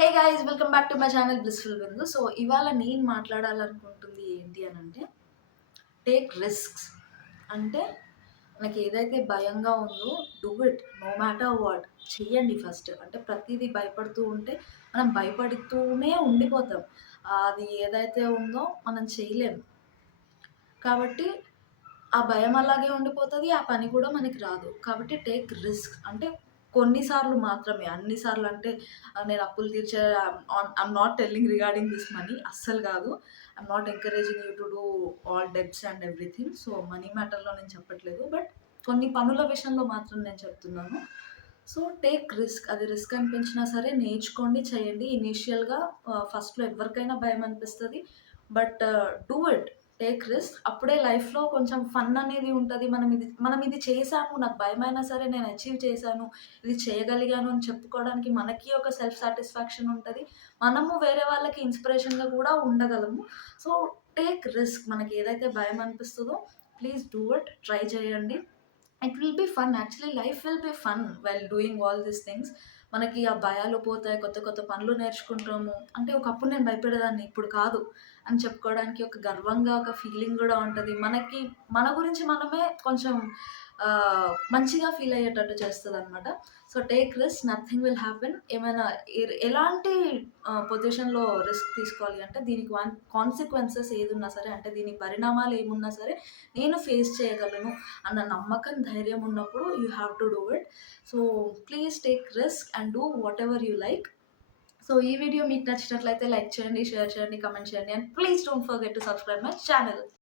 Hey guys, welcome back to my channel blissful Bindu. So ఇవాళ నేను మాట్లాడాలనుకుంటుంది ఏంటి అని అంటే, టేక్ రిస్క్స్. అంటే మనకి ఏదైతే భయంగా ఉందో, do it no matter what. చెయ్యండి ఫస్ట్. అంటే ప్రతిదీ భయపడుతూ ఉంటే మనం భయపడుతూనే ఉండిపోతాం. అది ఏదైతే ఉందో మనం చేయలేము. కాబట్టి ఆ భయం అలాగే ఉండిపోతది. ఆ పని కూడా మనకి రాదు. కాబట్టి టేక్ రిస్క్. అంటే కొన్ని సార్లు మాత్రమే. అన్ని సార్లు అంటే నేను అప్పులు తీర్చే I'm not telling regarding this money. అస్సలు కాదు. I'm not encouraging you to do all debts and everything. So, money మ్యాటర్‌లో నేను చెప్పట్లేదు. బట్ కొన్ని పనుల విషయంలో మాత్రం నేను చెప్తున్నాను. So, take risk. అది రిస్క్ అనిపించినా సరే నేర్చుకోండి, చేయండి. ఇనీషియల్‌గా ఫస్ట్‌లో ఎవరికైనా భయం అనిపిస్తది. But do it. Take risk. అప్పుడే లైఫ్‌లో కొంచెం ఫన్ అనేది ఉంటది. మనం ఇది చేశాము. నాకు భయమైనా సరే నేను అచీవ్ చేశాను. ఇది చేయగలిగాను అని చెప్పుకోవడానికి మనకి ఒక సెల్ఫ్ సాటిస్ఫాక్షన్ ఉంటది. మనము వేరే వాళ్ళకి ఇన్‌స్పిరేషన్‌గా కూడా ఉండగలము. So, take risk. మనకి ఏదైతే భయం అనిపిస్తదో ప్లీజ్ డూ ఇట్. ట్రై చేయండి. It will be fun. Actually life will be fun while doing all these things. మనకి ఆ భయాలు పోతాయి. కొత్త కొత్త పనులు నేర్చుకుంటాము. అంటే ఒకప్పుడు నేను భయపడేదాన్ని, ఇప్పుడు కాదు అని చెప్పుకోవడానికి ఒక గర్వంగా ఒక ఫీలింగ్ గూడా ఉంటది. మనకి మన గురించి మనమే కొంచెం మంచిగా ఫీల్ అయ్యేటట్టు చేస్తదనమాట. So, take risk. Nothing will happen. ఏమైనా ఎలాంటి పొజిషన్‌లో రిస్క్ తీసుకోవాలి అంటే దీనికి కాన్సిక్వెన్సెస్ ఏదున్నా సరే, అంటే దీని పరిణామాలు ఏమున్నా సరే నేను ఫేస్ చేయగలను అన్న నమ్మకం, ధైర్యం ఉన్నప్పుడు you have to do it. So, please take risk and do whatever you like. So, ఈ వీడియో మీకు నచ్చినట్లయితే లైక్ చేయండి, షేర్ చేయండి, కామెంట్ చేయండి. And please don't forget to subscribe my channel.